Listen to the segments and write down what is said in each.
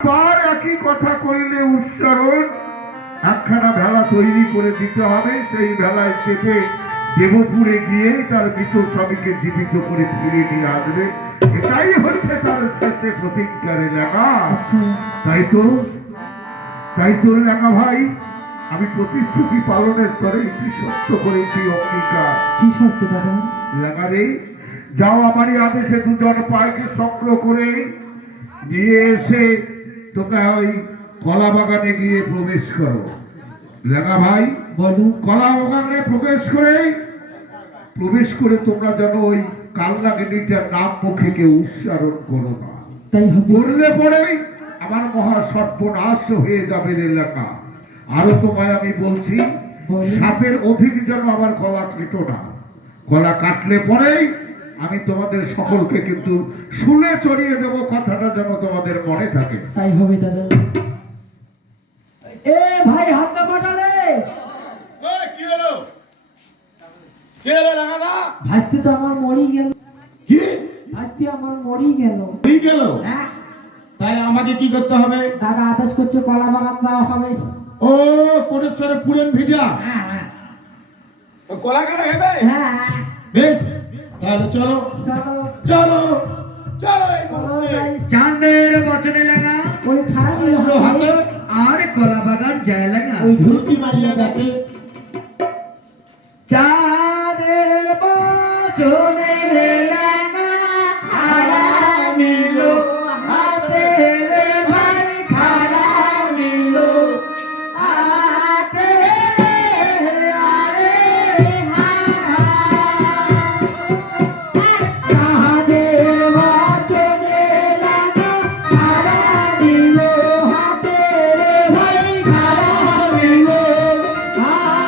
বার একই কথা কইলে উচ্চারণ একখানা ভেলা তৈরি করে দিতে হবে, সেই ভেলায় চেপে দেবপুরে গিয়ে তার মৃত স্বামীকে জীবিত করে ফিরে নিয়ে আসবে। এটাই হচ্ছে তার শেষে প্রতিজ্ঞার লেখা। তাই তো লেখা ভাই, আমি প্রতিশ্রুতি পালনের পরে একটি সত্য করেছি অঙ্গীকার। কি সত্য দাদা? লেখা রে, যাও আমারই আদেশে দুজন পায়কে সংগ্রহ করে নিয়ে এসে তোমরা ওই কলা বাগানে গিয়ে প্রবেশ করো। লেখা ভাই বলো। কলা বাগানে প্রবেশ করে তোমরা যেন ওই কালনাগিনীটার নাম মুখে কেউ উচ্চারণ করো না। তাই হবে। করলে পরেই আমার মহা সর্বনাশ হয়ে যাবে লেখা। আরো তোমায় আমি বলছি, সাতের অধিক যেন আমার গলা কেটো না। গলা কাটলে পরেই আমি তোমাদের সকলকে কিন্তু শুলে চড়িয়ে দেব, কথাটা যেন তোমাদের মনে থাকে। তাই হবে দাদা। এ ভাই হাত না পাঠালে। ওই কি হলো? কে হলো রাঙাদা? ভাসতে তো আমার মরি গেল। কি? ভাসতে আমার মরি গেল। কি গেল? হ্যাঁ। তাহলে আমাকে কি করতে হবে? দাদা আদেশ করছে কলা বাগান যাওয়া হবে। ও কোটেশ্বরে পুরেন ভিটা। হ্যাঁ হ্যাঁ। ও কলা কাটা খাবে? হ্যাঁ। বেশ, তাহলে চলো চলো চলো চলো এই মুহূর্তে। চাঁদের বচনে লাগা ওই খারাপ দুটো হাতে আর কলা বাগান যায় লাগা ওই ধুতি মারিয়া দেখে। চাঁদের বচনে লাগা খাড়া নিল হাতে রে ভাই খাড়া নিল হাতে রে আরে হা চাঁদের বচনে লাগা খাড়া নিল হাতে রে ভাই খাড়া নিল হাতে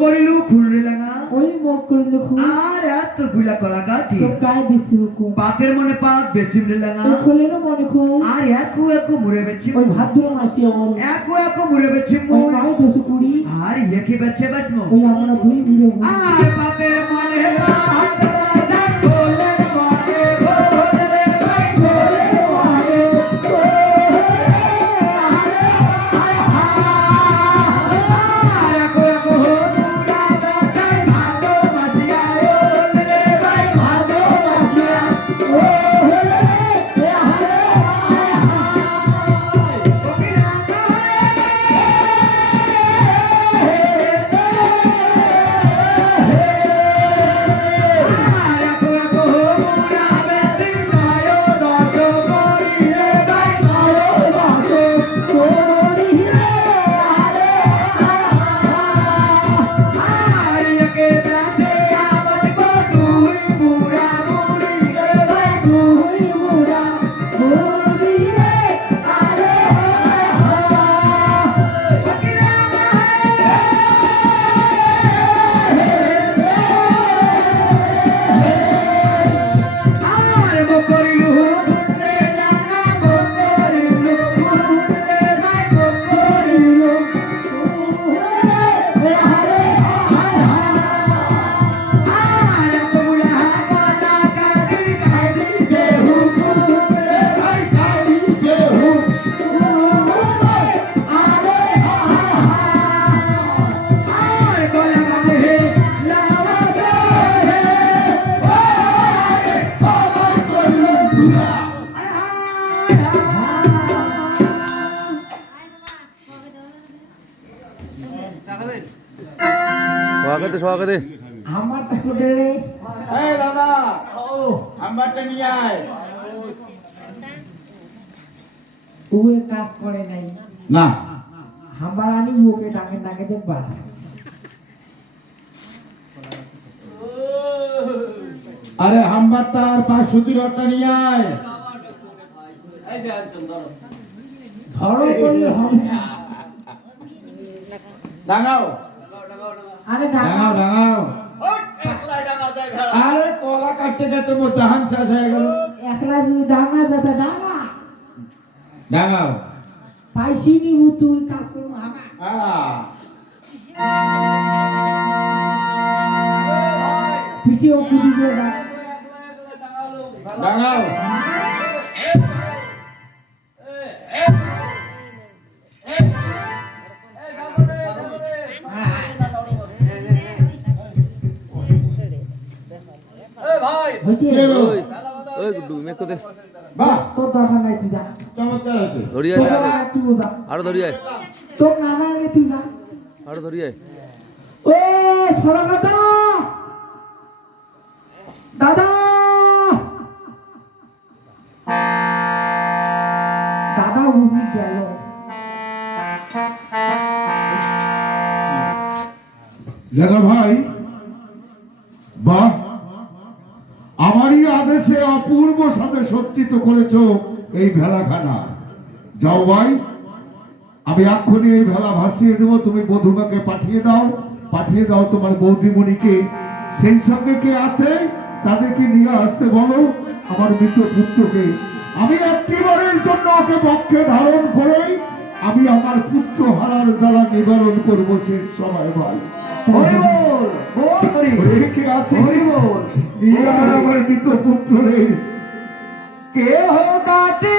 করিলু খুলরে লাগা ওই মুখ করল খুব। আর এত গুলা কলা গাঠি তো কাই দিছি হুকুম। পাতের মনে পাত বেশি লাগা এই খোলে না মনে খুব। আর একু একু মুড়ে বেছি ওই ভাদ্র মাসি আমার। একু একু মুড়ে বেছি ওই নাই ঢসু কুড়ি। আর একে বেছে বাঁচমু ওই আমরা দুই ভিড়ে। আর পাতের মনে পাত খোলে মনে খোলে ভাই খোলে মনে আর একু একু মুড়া বাঁচাই ভাদো মাসিয়া রে ভাই ভাদো মাসিয়া ও রে হারে সবাইকে দে। আমারটা কোটে রে এই দাদা ও আমারটা নিয়ে আয় ওই কাজ করে নাই না আমার আনি ওকে ডাকে ডাকে দে বাস আরে হাম্বারটা আর 500 নিয়ে আয় ধরো করলে হবে না। ডাঙাও আরে ডাঙাও ডাকা ডাঙাও আরে কলা কাটতে কাটতে মো জাহান শেষ হয়ে গেল একলা তুই ডাঙা যাতে ডাঙা ডাঙাও পাইছি নিবু তুই কাজ করবো হামা পিটিও কুদি দিয়ে ডাক ডাঙাও হয়েছে কে এলো? ওই ওই গুড্ডু মেকো দে। বাহ তোর দরকার নাই তুই যা চমৎকার হয়েছে ধরি তোর আয় দরকার নাই, তুই যা আরো ধরি আয় তোর নানা আগে তুই যা আরো ধরি আয়। ও ছড়া দাদা দাদা দাদা বুঝি গেল লেখা ভাই বাহ আমারই আদেশে অপূর্ব সাথে সজ্জিত করেছো এই ভেলাখানা যাও ভাই আমি এক্ষুনি এই ভেলা ভাসিয়ে দেবো তুমি বধূমাকে পাঠিয়ে দাও তোমার বৌদিমণিকে সেই সঙ্গে কে আছে তাদেরকে নিয়ে আসতে বলো আমার মৃত পুত্রকে আমি একেবারের জন্য ওকে বক্ষে ধারণ করে আমি আমার পুত্র হারার জ্বালা নিবারণ করবো সে সময় ভাই হরি বল বল হরি ওরে কে আছে হরি বল নিয়ে আয় আমার মৃত পুত্র রে কে হো কাটি